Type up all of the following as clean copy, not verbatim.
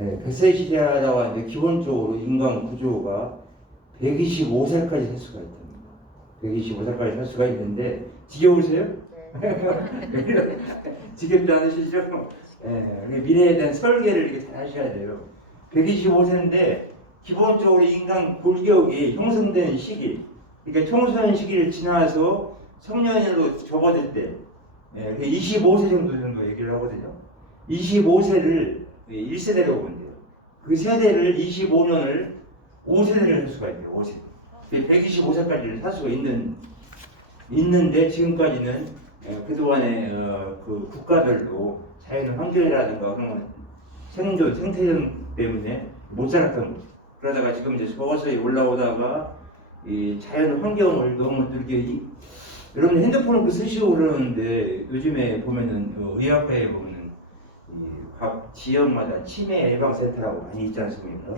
100세 시대하다가 이제 기본적으로 인간 구조가 125세까지 살 수가 있답니다. 125세까지 살 수가 있는데 지겨우세요? 네. 지겹지 않으시죠? 미래에 대한 설계를 이렇게 잘 하셔야 돼요. 125세인데 기본적으로 인간 골격이 형성되는 시기, 그러니까 청소년 시기를 지나서 성년으로 접어들 때 25세 정도 얘기를 하거든요. 25세를 1세대라고 보면 돼요. 그 세대를 25년을 5세대를 할 수가 있네요. 5세대. 125세까지를 살 수가 있는데 지금까지는 그동안에 그 국가별로 자연 환경이라든가 그런 생존, 생태형 때문에 못 살았던 거죠. 그러다가 지금 이제 서서히 올라오다가 이 자연 환경을 너무 이렇게 여러분 핸드폰을 쓰시고 그러는데 요즘에 보면은 의학과에 보면은 각 지역마다 치매 예방센터라고 많이 있지 않습니까?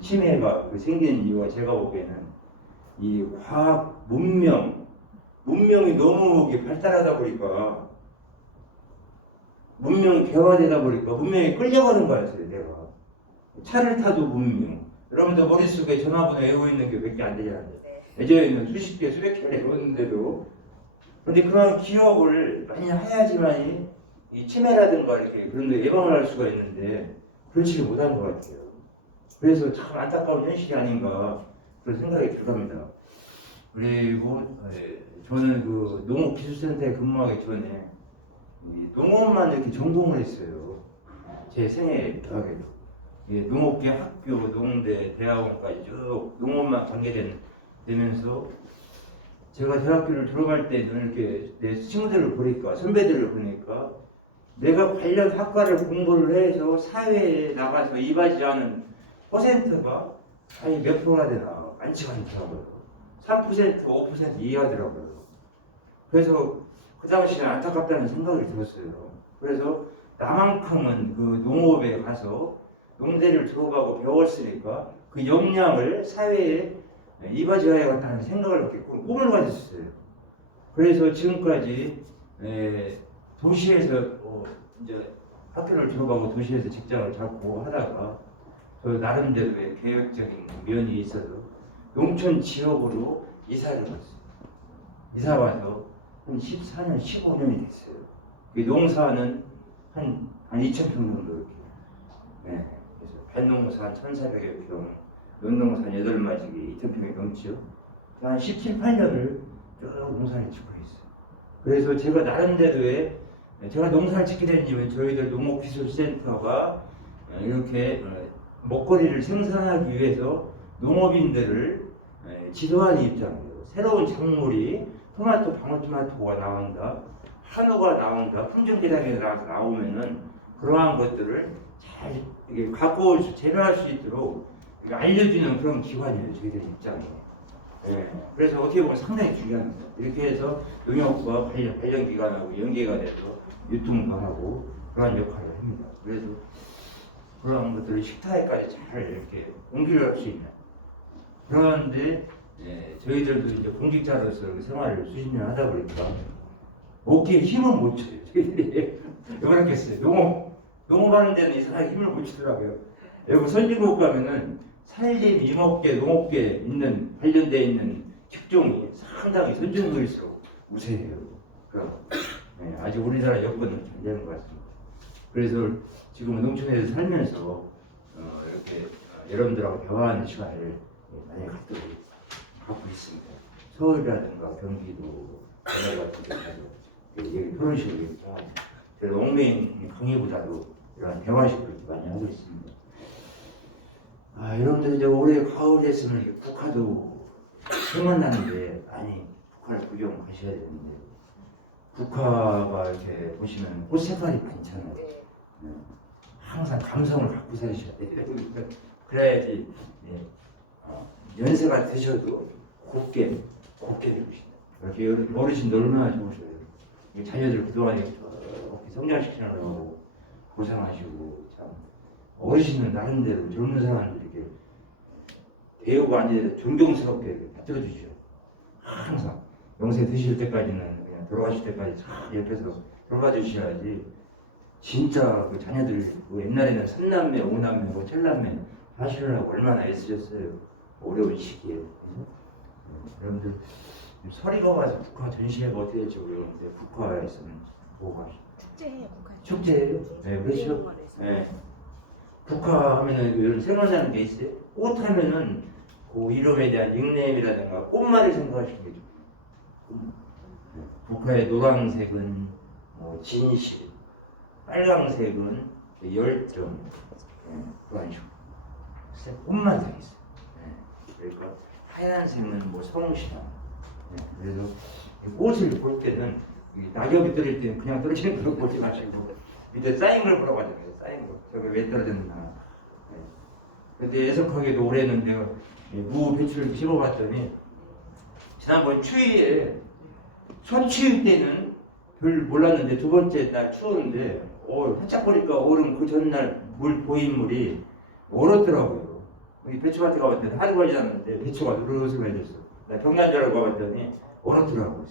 치매가 생기는 이유가 제가 보기에는 이 과학 문명이 너무 발달하다 보니까 문명이 개화되다 보니까 문명에 끌려가는 거였어요. 내가 차를 타도 문명. 여러분들 머릿속에 전화번호 외우고 있는 게 몇 개 안 되잖아요. 예전에는 수십 개 수백 개 외웠는데도 근데 그런 기억을 많이 해야지만 이 치매라든가 이렇게 그런 데 예방을 할 수가 있는데 그렇지 못한 것 같아요. 그래서 참 안타까운 현실이 아닌가 그런 생각이 들어갑니다. 그리고 저는 그 농업기술센터에 근무하기 전에 농업만 이렇게 전공을 했어요. 제 생애 대학에도 농업계 학교, 농대, 대학원까지 쭉 농업만 관계되면서 제가 대학교를 들어갈 때는 이렇게 내 친구들을 보니까 선배들을 보니까 내가 관련 학과를 공부를 해서 사회에 나가서 이바지하는 퍼센트가 아니 몇 프로나 되나 많지가 않더라고요. 3%, 5% 이하더라고요. 그래서 그 당시에 안타깝다는 생각이 들었어요. 그래서 나만큼은 그 농업에 가서 농대를 졸업하고 배웠으니까 그 역량을 사회에 이바지해야겠다는 생각을 이렇게 꿈을 가졌어요. 그래서 지금까지 도시에서 이제 학교를 졸업하고 도시에서 직장을 잡고 하다가 그 나름대로의 계획적인 면이 있어서 농촌 지역으로 이사를 왔어요. 이사 와서 한 14년, 15년이 됐어요. 그 농사는 한 2,000평 정도 이렇게. 그래서 밭농사 한 1,400여 평, 논농사 한 8마지기 2,000평이 넘죠. 한 17, 18년을 쭉 농사를 짓고 있어요. 그래서 제가 나름대로의 제가 농사를 짓게 된 이유는 저희들 농업기술센터가 이렇게 먹거리를 생산하기 위해서 농업인들을 지도하는 입장이에요. 새로운 작물이 토마토, 방울토마토가 나온다, 한우가 나온다, 품종개량이 나오면은 그러한 것들을 잘 갖고 올 수, 재배할 수 있도록 알려주는 그런 기관이에요. 저희들 입장이. 그래서 어떻게 보면 상당히 중요한 거예요. 이렇게 해서 농협과 관련기관하고 연계가 돼서 유통도 하고 그런 역할을 합니다. 그래서 그런 것들을 식탁에까지 잘 이렇게 옮겨갈 수 있는. 그런데 저희들도 이제 공직자로서 생활을 수십 년 하다 보니까 어깨에 힘을 못 쳐요. 저희들이 요렇겠어요. 농업하는 데는 이상하게 힘을 못 치더라고요. 여기 선진국 가면은 산림, 임업계, 농업계에 있는 관련되어 있는 직종이 상당히 선진국일수록 우세해요. 아직 우리나라 여건은 잘 되는 것 같습니다. 그래서 지금 농촌에서 살면서 이렇게 여러분들하고 대화하는 시간을 많이 갖고 있습니다. 서울이라든가 경기도, 전라 같은 데 가서 여기 토론식을 이렇게 하고 그래서 옥메인 강의보다도 이런 대화식을 많이 하고 있습니다. 여러분들 이제 올해 가을 됐으면 국화도 생각나는데 많이 국화를 구경 가셔야 되는데 국화가 이렇게 보시면 꽃 색깔이 많잖아요. 항상 감성을 갖고 살으셔야 돼요. 그래야지 연세가 드셔도 곱게 되십니다. 이렇게 어르신들 얼마나 좋으셔요. 자녀들 그동안에 이렇게 성장시키느라고 고생하시고 참 어르신은 나름대로 젊은 사람들 이렇게 대우가 아니라 존경스럽게 받들어주죠. 항상 영세 드실 때까지는 그냥 돌아가실 때까지 참 옆에서 돌봐주셔야지 진짜 그 자녀들 그 옛날에는 3남매, 5남매, 뭐 7남매 하시려고 얼마나 애쓰셨어요. 어려운 시기에. 여러분들 서리가 와서 국화 전시회가 어떻게 될지 모르겠는데 국화에서는 뭐가 축제예요, 국화. 축제예요? 네, 그렇죠. 네. 국화 하면은 이런 생각나는 게 있어요. 꽃 하면은 그 이름에 대한 닉네임이라든가 꽃말을 생각하시는 게 좋아요. 국화의 노란색은 뭐 진실, 빨강색은 열정, 그런 식으로 꽃만 다 있어요. 그러니까 하얀색은 뭐 성실함. 그래서 꽃을 볼 때는 낙엽이 떨어질 때는 그냥 떨어지는 걸 보지 마시고 밑에 쌓인 걸 보라고 하잖아요. 쌓인 거. 저게 왜 떨어졌나. 근데 애석하게도 올해는 내가 무 배추를 심어봤더니 지난번 추위에 선추위 때는 별 몰랐는데 두 번째 날 추웠는데 살짝 보니까 오름 그 전날 물 보인물이 얼었더라고요. 여기 배추밭에 가봤더니 하루 걸리지 않았는데 배추가 누르스해졌어. 나 경난 줄 알고 가봤더니 얼었더라고요.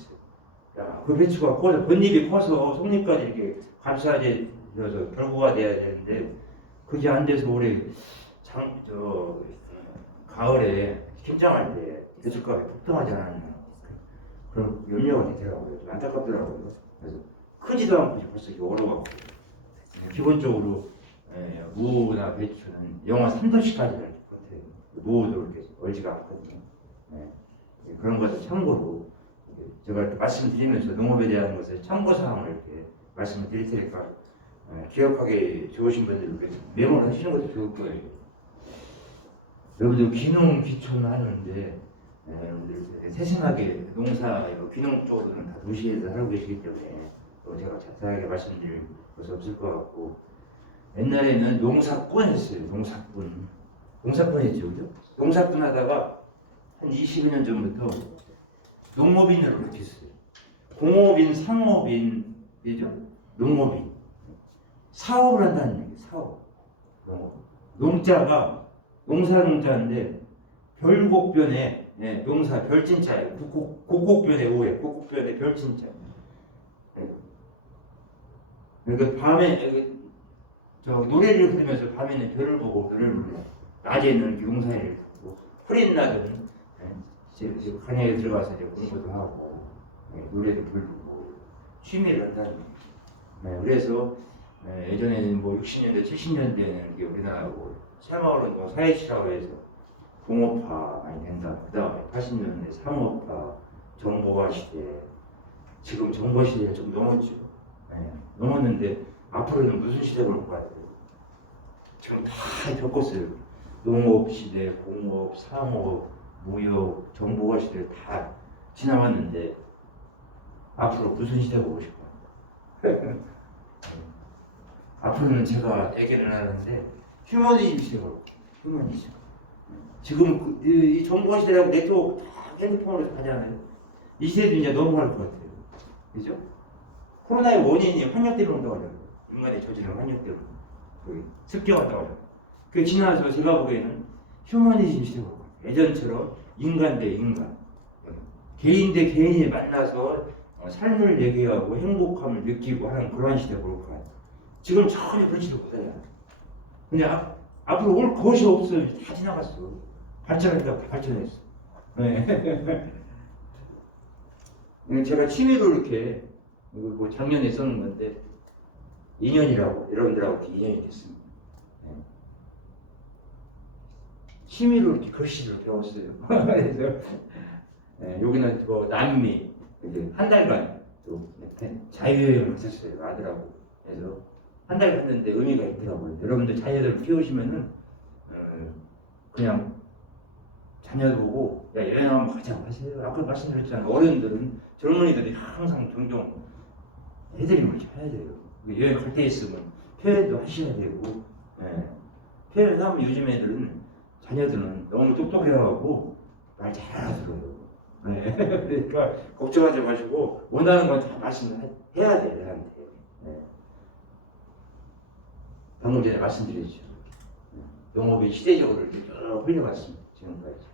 야, 그 배추가 커서 겉잎이 커서 속잎까지 이렇게 감싸져서 결구가 돼야 되는데 그게 안 돼서 올해 가을에 김장할 때 배춧가루가 폭등하지 않았나 그런 염려가 되더라고요. 좀 안타깝더라고요. 그래서 크지도 않고 벌써 이렇게 얼어갖고 기본적으로 무나 배추는 영하 3도씨까지는 못해요. 무도 이렇게 얼지가 않거든요. 그런 것을 참고로 제가 이렇게 말씀드리면서 농업에 대한 것을 참고사항을 이렇게 말씀을 드릴 테니까 기억하기 좋으신 분들 메모를 하시는 것도 좋을 거예요. 여러분들 귀농 귀촌 하는데 여러분들 세심하게 농사 귀농 쪽으로는 다 도시에서 살고 계시기 때문에 또 제가 자세하게 말씀드릴 것이 없을 것 같고 옛날에는 농사꾼 했어요. 농사꾼 했죠, 그죠? 농사꾼 하다가 한 20년 전부터 농업인으로 바뀌었어요. 공업인, 상업인이죠. 농업인. 사업을 한다는 얘기예요. 사업. 농자가 농사인데 별곡변에 농사 별진자예요. 곡곡변에 오해. 곡곡변에 별진자. 그러니까 밤에 노래를 부르면서 밤에는 별을 보고 노래를 불러요. 낮에는 용사를 하고 흐린 날은 강야에 들어가서 공부도 하고 노래도 부르고 취미를 한다는 거예요. 그래서 예전에는 뭐 60년대, 70년대에는 우리나라하고 새마을은 뭐 사회시라고 해서 공업화 많이 된다. 그 다음에 80년대 상업화, 정보화 시대. 지금 정보 시대를 좀 넘었죠. 넘었는데 앞으로는 무슨 시대가 올 것 같아요? 지금 다 겪었어요. 농업 시대, 공업, 상업, 무역, 정보화 시대를 다 지나왔는데 앞으로 무슨 시대가 오고 싶어요? 앞으로는 제가 얘기를 하는데 휴머니즘 시대가 올 거예요. 휴머니즘. 지금 이 정보화 시대라고 네트워크 다 핸드폰으로 하잖아요. 이 시대도 이제 넘어갈 것 같아요. 그죠? 코로나의 원인이 환경 때문에 온다고 하잖아요. 인간의 저지른 환경 때문에. 습기가 왔다고 하잖아요. 그 지나서 제가 보기에는 휴머니즘 시대가 올 거예요. 예전처럼 인간 대 인간. 개인 대 개인이 만나서 삶을 얘기하고 행복함을 느끼고 하는 그런 시대가 올 거예요. 지금 전혀 그렇지도 못해요. 근데 앞으로 올 것이 없어요. 다 지나갔어. 발전하니까 다 발전했어. 제가 취미로 이렇게 뭐 작년에 썼는 건데 2년이라고 여러분들하고 2년이 됐습니다. 취미로 이렇게 글씨를 배웠어요. 그래서 여기는 뭐 남미 이제 한 달간 또 자유여행을 갔었어요. 아들하고. 그래서 한 달 갔는데 의미가 있더라고요. 여러분들 자녀들 키우시면은 그냥 자녀 보고 야 여행 한번 가자 하세요. 아까 말씀드렸잖아요. 어른들은 젊은이들이 항상 종종 해드림을 해야 돼요. 여행 갈 때 있으면 표현도 하셔야 되고 표현하면 요즘 애들은 자녀들은 너무 똑똑해가지고 말 잘 알아들어요. 그러니까 걱정하지 마시고 원하는 건 다 말씀해야 돼 애한테. 방금 전에 말씀드렸죠. 농업이 시대적으로 이렇게 쭉 흘려갔습니다. 지금까지.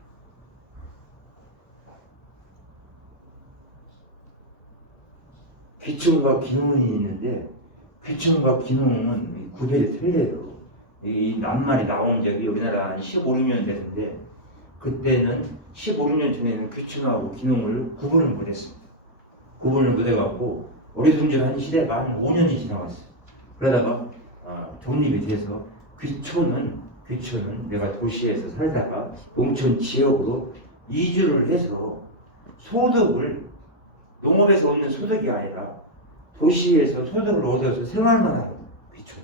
귀촌과 귀농이 있는데 귀촌과 귀농은 구별이 틀려요. 이 낱말이 나온 적이 우리나라 한 15, 16년 됐는데 그때는 15, 16년 전에는 귀촌하고 귀농을 구분을 못했습니다. 구분을 못해갖고 어리둥절한 시대가 한 5년이 지나갔어요. 그러다가 독립이 돼서 귀촌은 내가 도시에서 살다가 농촌 지역으로 이주를 해서 소득을 농업에서 얻는 소득이 아니라 도시에서 소득을 얻어서 생활만 하는 귀촌.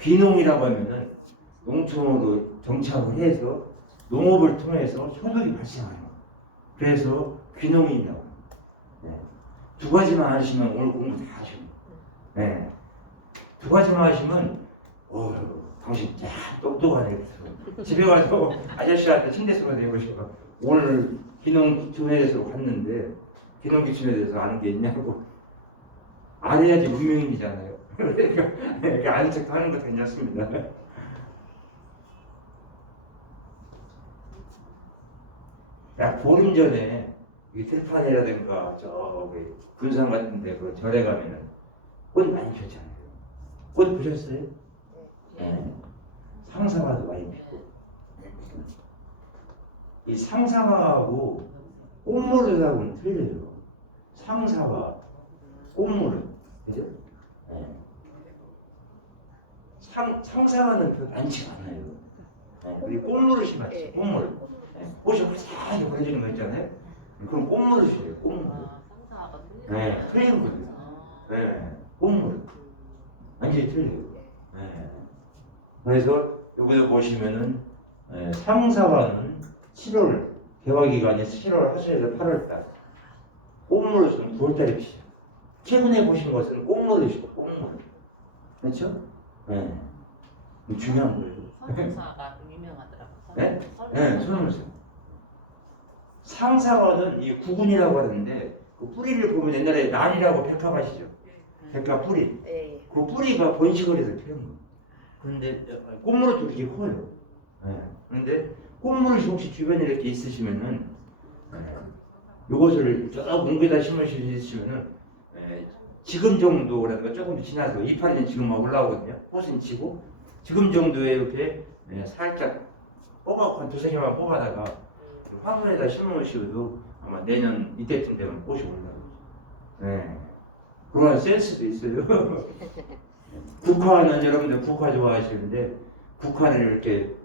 귀농이라고 하면은 농촌으로 정착을 해서 농업을 통해서 소득이 발생하는 거예요. 그래서 귀농이라고. 두 가지만 하시면 오늘 공부 다 하시고, 두 가지만 하시면 당신 참 똑똑하네. 집에 가서 아저씨한테 침대소리 내보시고 오늘 귀농귀촌에 대해서 갔는데 귀농귀촌에 대해서 아는 게 있냐고. 안 해야지 문명인이잖아요. 그러니까 아는 척 하는 거 괜찮습니다. 약 보름 전에 이 들판이라든가 저기 군산 같은데 그 절에 가면은 꽃 많이 폈잖아요. 꽃 보셨어요? 네. 상사화도 많이 피고. 이 상사화하고 꽃무릇하고는 틀려요. 상사화, 꽃무릇, 그죠? 네. 상사화는 그 많지 않아요. 우리 꽃무릇이 맞지, 꽃무릇. 꽃이 화사하게 보여지는 거 있잖아요. 그럼 꽃무릇이에요, 꽃무릇. 네, 틀린 거죠. 네, 꽃무릇. 완전히 틀려요. 네. 그래서 여기서 보시면은 상사화는 7월 개화기간에서 7월 하순에서 8월달, 꽃무릇은 9월달에 피죠. 최근에 보신 것은 꽃무릇이고 꽃무릇. 그렇죠? 네. 중요한 거예요. 선운사가 유명하더라고요. 네? 네, 선운사. 상사화는 이 구근이라고 하는데 그 뿌리를 보면 옛날에 난이라고 백합 아시죠? 백합 뿌리. 그 뿌리가 번식을 해서 피는 거예요. 그런데 꽃무릇도 되게 커요. 그런데 꽃무릇이 혹시 주변에 이렇게 있으시면은 요것을 저 뭉개다 심으시면은 지금 정도라든가 조금 지나서 이파리는 지금 막 올라오거든요. 꽃은 지고 지금 정도에 이렇게 살짝 뽑아 한 두세 개만 뽑아다가 화분에다 심으셔도 아마 내년 이때쯤 되면 꽃이 올라오죠. 그런 센스도 있어요. 국화는 여러분들 국화 좋아하시는데 국화는 이렇게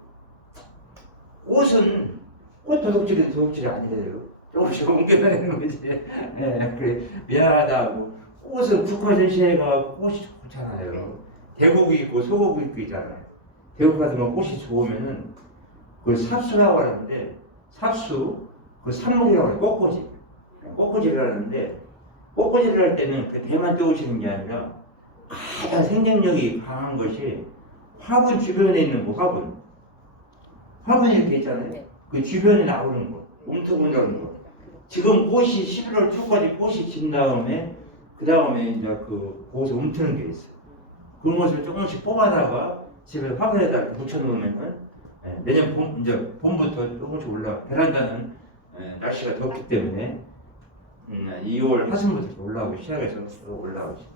꽃은 꽃 도둑질은 도둑질이 아니래요. 조금씩 옮겨다니는 거지. 그래 미안하다고. 꽃은 국화 전시회가 꽃이 좋잖아요. 대국이 있고 소국이 있고 있잖아요. 대국 같으면 꽃이 좋으면은 그 삽수라고 하는데 삽수 그 산물이라고 해요. 꽃꽂이. 꽃꽂이를 하는데 꽃꽂이를 할 때는 그 대만 떼우시는 게 아니라 가장 생명력이 강한 것이 화분 주변에 있는 거 화분이 이렇게 있잖아요. 그 주변에 나오는 거 움트문드는 거. 지금 꽃이 11월 초까지 꽃이 진 다음에 그 다음에 이제 거기서 움트는 게 있어요. 그런 것을 조금씩 뽑아다가 집에 화분에다 묻혀놓으면은 내년 이제 봄부터 조금씩 올라. 베란다는 날씨가 덥기 때문에 2월 하순부터 올라오기 시작해서 올라오지.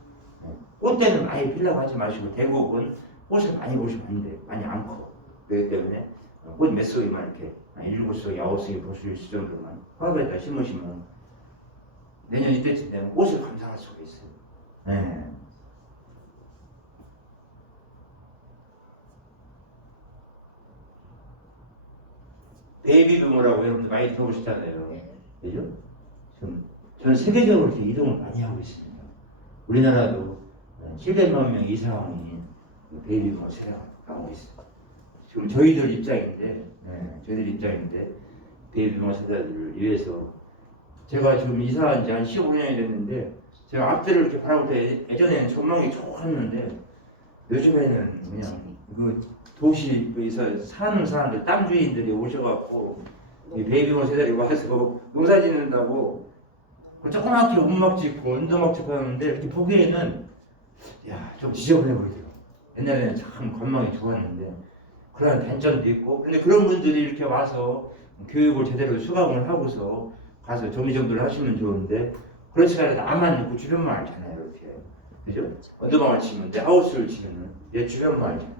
꽃대는 많이 피려고 하지 마시고 대국은 꽃을 많이 보시면 안 돼. 많이 안 커. 그렇기 때문에 꽃 몇 송이만 이렇게 7송이, 9송이 볼 수 있을 정도만 화분에다 심으시면 내년 이때쯤 되면 꽃을 감상할 수가 있어요. 베이비붐이라고 여러분들 많이 들어보시잖아요. 그죠? 지금 전 세계적으로 이렇게 이동을 많이 하고 있습니다. 우리나라도 700만 명 이상이 베이비붐 세대가 가고 있어요. 지금 저희들 입장인데 베이비붐 세대들을 위해서 제가 지금 이사한 지 한 15년이 됐는데 제가 앞뒤를 이렇게 바라볼 때 예전에는 전망이 좋았는데 요즘에는 그냥 그 도시에서 사는 사람들 땅 주인들이 오셔갖고 베이비붐 세대들이 와서 농사 짓는다고 조그맣게 움막 짓고 언더막 짓고 하는데 이렇게 보기에는 좀 지저분해 보이더라고요. 옛날에는 참 건망이 좋았는데 그런 단점도 있고 근데 그런 분들이 이렇게 와서 교육을 제대로 수강을 하고서 가서 정리정돈을 하시면 좋은데 그렇지 않아도 나만 있고 주변만 알잖아요. 이렇게 그죠? 언더방을 치면 내 하우스를 치면은 내 주변만 알잖아.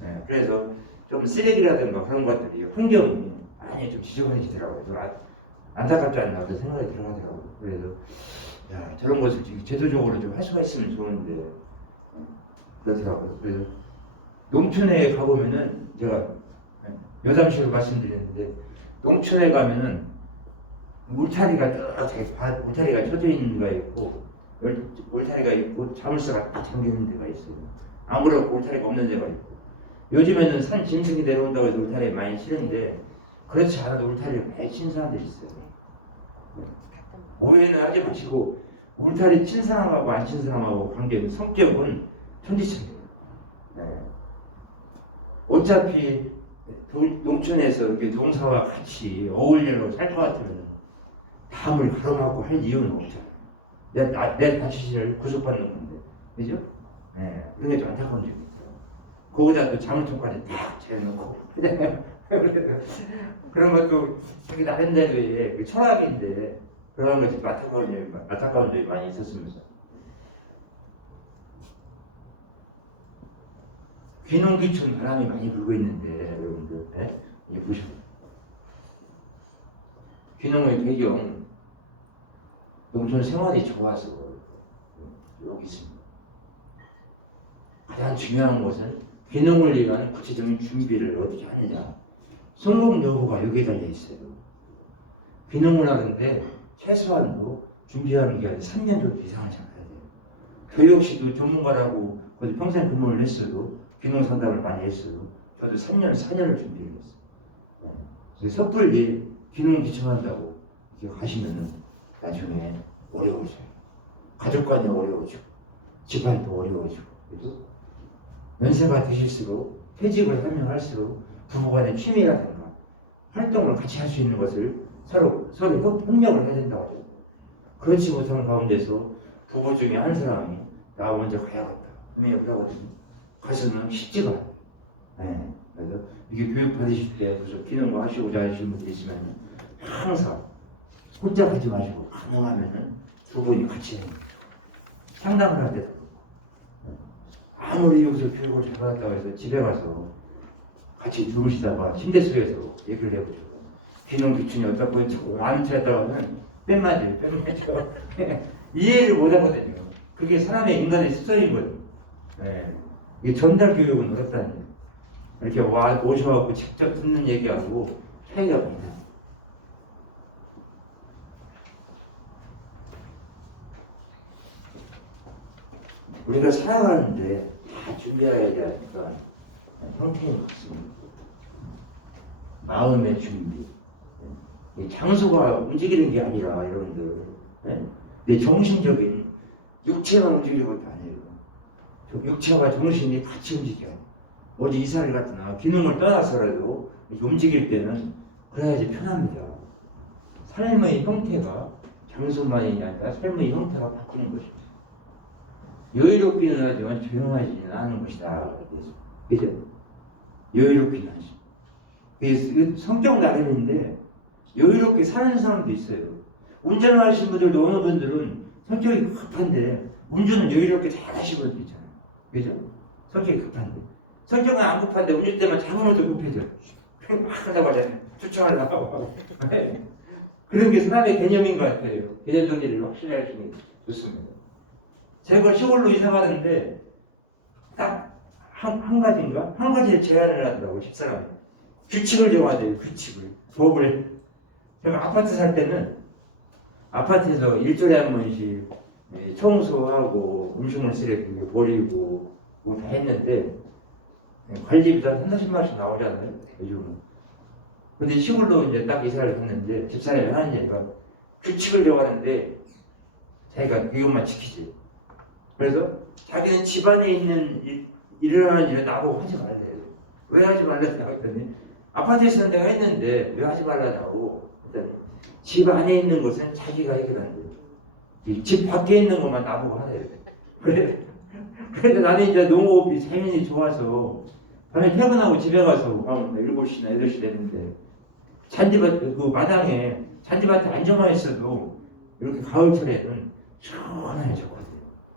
네, 그래서 좀 쓰레기라든가 그런 것들이 환경이 많이 좀 지저분해지더라고요. 좀 안타깝지 않나 그런 생각이 들어가더라고요. 그래서 야, 저런 것을 제도적으로 좀 할 수가 있으면 좋은데 그렇더라고요. 그래서 농촌에 가보면은 제가 여담식으로 말씀드렸는데 농촌에 가면은 울타리가 울타리가 쳐져 있는 데가 있고 울타리가 있고 자물쇠가 딱 잠겨 있는 데가 있어요. 아무래도 울타리가 없는 데가 있고 요즘에는 산 짐승이 내려온다고 해서 울타리에 많이 치는데 그렇지 않아도 울타리를 많이 친 사람들이 있어요. 오해는 하지 마시고 울타리 친 사람하고 안 친 사람하고 관계는 성격은 천지차이예요. 네. 어차피 농촌에서 이렇게 농사와 같이 어울리려고 살 것 같으면 담을 가로막고 할 이유는 없잖아요. 내 자취를 구속받는 건데, 그죠? 네. 그런 게 좀 안타까운 점이 있어요. 거기다 또 자물통까지 딱 재놓고 그런 것도 자기 나름대로의 그 철학인데 그런 것이 안타까운 점이 많이 있었습니다. 귀농귀촌 바람이 많이 불고 있는데 여러분들, 네? 이게 보시면 귀농의 배경 농촌 생활이 좋아서 여기 있습니다. 가장 중요한 것은 귀농을 위한 구체적인 준비를 어떻게 하느냐. 성공 여부가 여기에 달려 있어요. 귀농을 하는데 최소한도 준비하는 게 3년 정도 이상을 잡아야 돼요. 교육시도 전문가라고 거기 평생 근무를 했어도 귀농 상담을 많이 했어요. 저도 3년, 4년을 준비를 했어요. 그래서 섣불리 귀농 귀청한다고 이렇게 가시면은 나중에 어려워져요. 가족 간에 어려워지고, 집안도 어려워지고, 그래도 연세가 드실수록 퇴직을 하면 할수록 부부간의 취미라든가 활동을 같이 할 수 있는 것을 서로 협력을 해야 된다고 하죠. 그렇지 못한 가운데서 부부 중에 한 사람이 나 먼저 가야겠다. 분명히 그러거든요. 가서는 쉽지가 않아요. 네. 그래서 이게 교육 받으실 때 그래서 기능과 하시고자 하시는 분들이 있으면 항상 혼자 가지 마시고 가능하면은 두 분이 같이 상담을 하야 돼요. 아무리 여기서 교육을 잘 받았다고 해서 집에 가서 같이 주무시다가 침대 속에서 얘기를 해보죠. 귀농귀촌이 어떻고 자꾸 완치했다가는 뺀 맞아요. 이해를 못하거든요. 그게 사람의 인간의 습성인 거예요. 네. 이게 전달 교육은 어렵다는 거예요. 이렇게 오셔갖고 직접 듣는 얘기하고 차이가 많이 나요. 우리가 살아가는데 다 준비해야 되니까 형태가 같습니다. 마음의 준비. 장소가 움직이는 게 아니라 여러분들, 내 정신적인 육체만 움직이는 것도 아니에요. 육체와 정신이 같이 움직여요. 어디 이사를 갔거나 기능을 떠나서라도 움직일 때는 그래야지 편합니다. 삶의 형태가 장소만이 아니라 삶의 형태가 바뀌는 것입니다. 여유롭기는 하지만 조용하지는 않은 것이다. 그죠? 여유롭기는 하지. 그래서 성격 나름인데 여유롭게 사는 사람도 있어요. 운전을 하시는 분들도 어느 분들은 성격이 급한데 운전은 여유롭게 잘 하시는 분도 있잖아요. 그죠? 성격이 급한데. 성격은 안 급한데 운전 때만 잡으면 더 급해져. 막 하다가 추천하려고 하고. 그런 게 사람의 개념인 것 같아요. 개념 정리를 확실히 하시는 게 좋습니다. 제가 시골로 이사 가는데 딱 한 가지인가? 한 가지를 제안을 하더라고요. 집사람이. 규칙을 정해야 돼요. 규칙을. 법을. 제가 아파트 살 때는 아파트에서 일주일에 한 번씩 청소하고 음식물 쓰레기 버리고 뭐 다 했는데 관리비도 한 30만 원씩 나오잖아요. 요즘은. 근데 시골로 이제 딱 이사를 했는데 집사람이 하는 얘기가 규칙을 정하는데 자기가 이것만 지키지. 그래서 자기는 집안에 있는 일어나는 일을 나보고 하지 말래요. 왜 하지 말라고 했더니 아파트에서 내가 했는데 왜 하지 말라고 했더니 집 안에 있는 것은 자기가 해결한대요. 집 밖에 있는 것만 나보고 하래요. 그래서 나는 이제 농업이 재민이 좋아서 밤에 퇴근하고 집에 가서 7시나 8시 됐는데 잔디밭 그 마당에 잔디밭에 앉아만 있어도 이렇게 가을철에는 시원하게 좋거든요.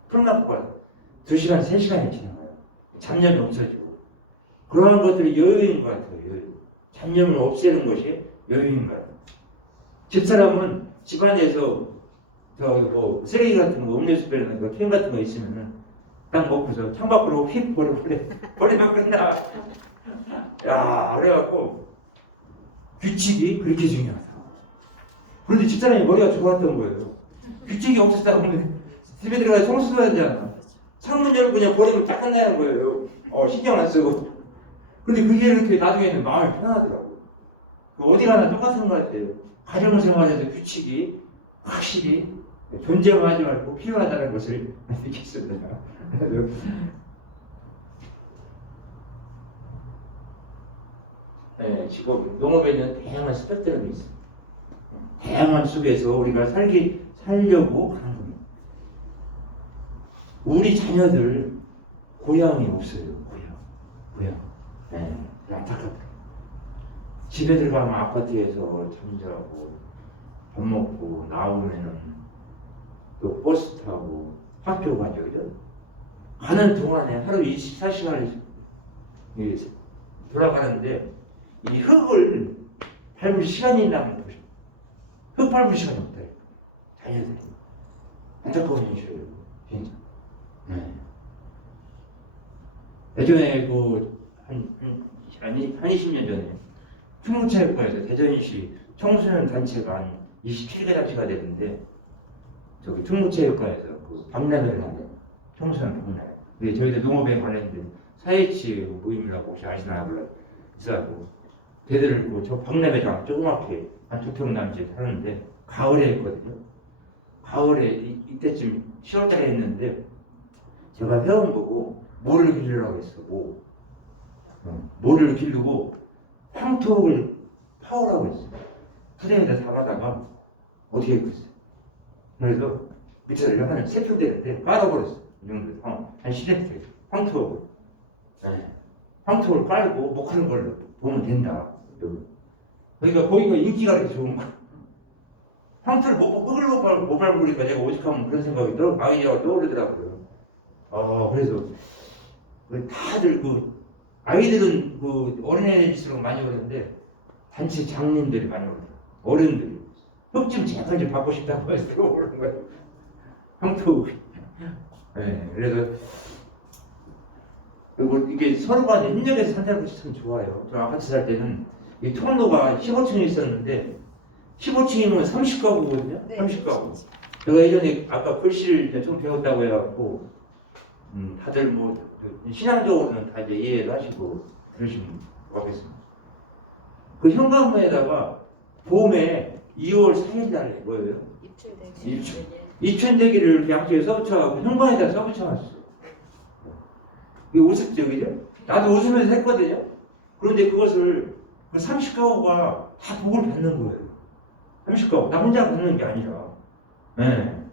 풀 나고 가서 2시간, 3시간이 지나가요. 잡념이 없어지고. 그러한 것들이 여유인 것 같아요. 여유. 잡념을 없애는 것이 여유인 것 같아요. 집사람은 집안에서 뭐 쓰레기 같은 거, 음료수 빼는 거, 캔 같은 거 있으면은 딱 먹고서 창밖으로 휙 버리면 끝나. 야, 그래갖고 규칙이 그렇게 중요하다. 그런데 집사람이 머리가 좋았던 거예요. 규칙이 없었다 보면 집에 들어가서 청소도 해야 되잖아. 창문 열고 그냥 버리면 딱 끝나는 거예요. 신경 안 쓰고. 근데 그게 이렇게 나중에는 마음이 편하더라고요. 어디 가나 똑같은 것 같아요. 가정생활에서 규칙이 확실히 존재하지 말고 필요하다는 것을 느꼈습니다. 네, 지금 농업에는 다양한 스펙트럼이 있어요. 다양한 속에서 우리가 살려고 하는 겁니다. 우리 자녀들 고향이 없어요. 고향. 네, 안타깝다. 집에 들어가면 아파트에서 잠자고 밥 먹고 나오면은 또 버스 타고 학교 가죠, 그죠? 가는 동안에 하루 24시간을 돌아가는데 이 흙을 밟을 시간이 있나면 보죠. 흙 밟을 시간이 없다. 자녀들이. 안타까운 현실이에요. 진짜. 네. 예전에 한 20년 전에 충무체육관에서 대전시 청소년 단체가 한 27개 단체가 되는데 저기 충무체육관에서 박람회를 하는 청소년 박람회. 근데 저희들 농업에 관련된 사회치 모임이라고 혹시 아시나 몰라요. 있어갖고 걔들을 저 박람회장 조그맣게 한 조평단지 하는데 가을에 했거든요. 가을에 이때쯤 10월달에 했는데 제가 회원 보고 모를 기르라고 했어. 모를 기르고 황토를 파오라고 했어. 푸대에다 담아다가 어떻게 했겠어요? 그래서 밑에서 한 3표 되는데 깔아버렸어. 이 정도 한 10m 황토. 네. 황토를 깔고 목하는 걸로 보면 된다. 그러니까 거기가 인기가 그렇게 좋은 거야. 황토를 흙을 못 밟으니까 내가 오직하면 그런 생각이 아이디어가 떠오르더라고요. 그래서 다들 아이들은 어린애일수록 많이 오는데 단체 장님들이 많이 오더라고요. 어른들이 흙 좀 제발 좀 받고 싶다고 해서 오는 거예요. 황토. 네, 그래서 그리고 이게 서로 간에 협력해서 산다는 것이 참 좋아요. 저 아파트 살 때는 이 통로가 15층에 있었는데 15층이면 30가구거든요. 네. 30가구. 제가 예전에 아까 글씨를 좀 배웠다고 해갖고 다들 신앙적으로는 다 이제 이해를 하시고 그러시면 좋겠습니다. 그 현관문에다가 봄에 2월 4일 날에 뭐예요? 입춘대기를 이렇게 양쪽에 써붙여갖고 현관에다 써붙여놨어. 이게 우습죠, 그죠? 나도 웃으면서 했거든요. 그런데 그것을 30가구가 다 복을 받는 거예요. 30가구. 나 혼자 받는 게 아니라. 네.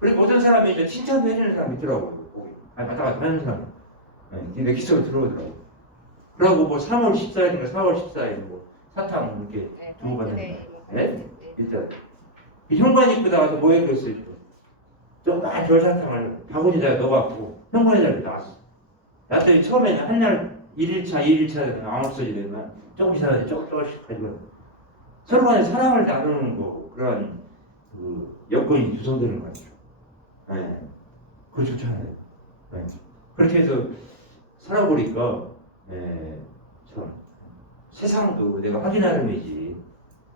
그리고 어떤 사람이 이제 칭찬도 해주는 사람이 있더라고요. 왔다 갔다 하는 사람. 네. 내 기초로 들어오더라고요. 그러고 3월 14일인가 4월 14일 사탕 이렇게 주고 받는 거. 네? 일단. 현관 입구다 가서 뭐 했겠어요? 조그만 별사탕을 바구니에다 넣어갖고 현관에다 놨어. 놨더니 처음에는 한날 1일차 아무 없어지게 되면 조금씩 하는데 조금씩 가지고 서로 간에 사랑을 나누는 거 그런 여건이 구성되는 거 같아요. 네. 그거 좋잖아요. 네. 그렇게 해서 살아보니까 참 세상도 내가 확인하는 거지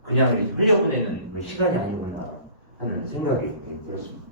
그냥 흘려보내는 시간이 아니구나 하는 생각이 들었습니다.